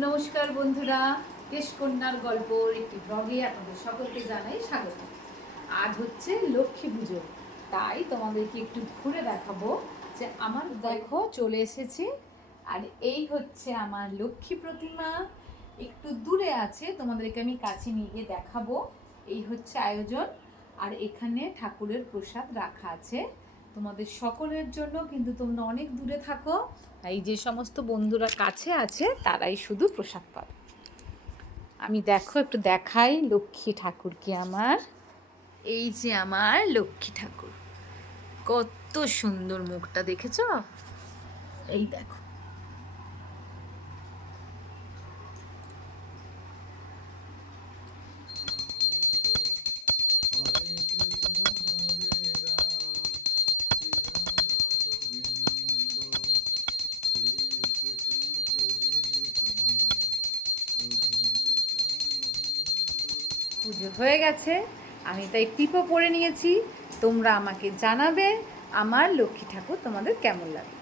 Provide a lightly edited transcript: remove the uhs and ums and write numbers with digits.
নমস্কার বন্ধুরা, কেশকন্যার গল্পর একটি ব্লগে আপনাদের সকলকে জানাই স্বাগত। আজ হচ্ছে লক্ষ্মী পুজো, তাই তোমাদেরকে একটু ঘুরে দেখাবো যে আমার দেখো চলে এসেছে। আর এই হচ্ছে আমার লক্ষ্মী প্রতিমা, একটু দূরে আছে, তোমাদেরকে আমি কাছে নিয়ে গিয়ে দেখাবো। এই হচ্ছে আয়োজন, আর এখানে ঠাকুরের প্রসাদ রাখা আছে তোমাদের সকলের জন্য, কিন্তু তোমরা অনেক দূরে থাকো, এই যে সমস্ত বন্ধুরা কাছে আছে তারাই শুধু প্রসাদ পাবে। আমি দেখো একটু দেখাই লক্ষ্মী ঠাকুরকে আমার। এই যে আমার লক্ষ্মী ঠাকুর, কত সুন্দর মুখটা, দেখেছো? এই দেখো। পুজো হয়ে গেছে, আমি তাই টিপও পরে নিয়েছি। তোমরা আমাকে জানাবে আমার লক্ষ্মী ঠাকুর তোমাদের কেমন লাগে।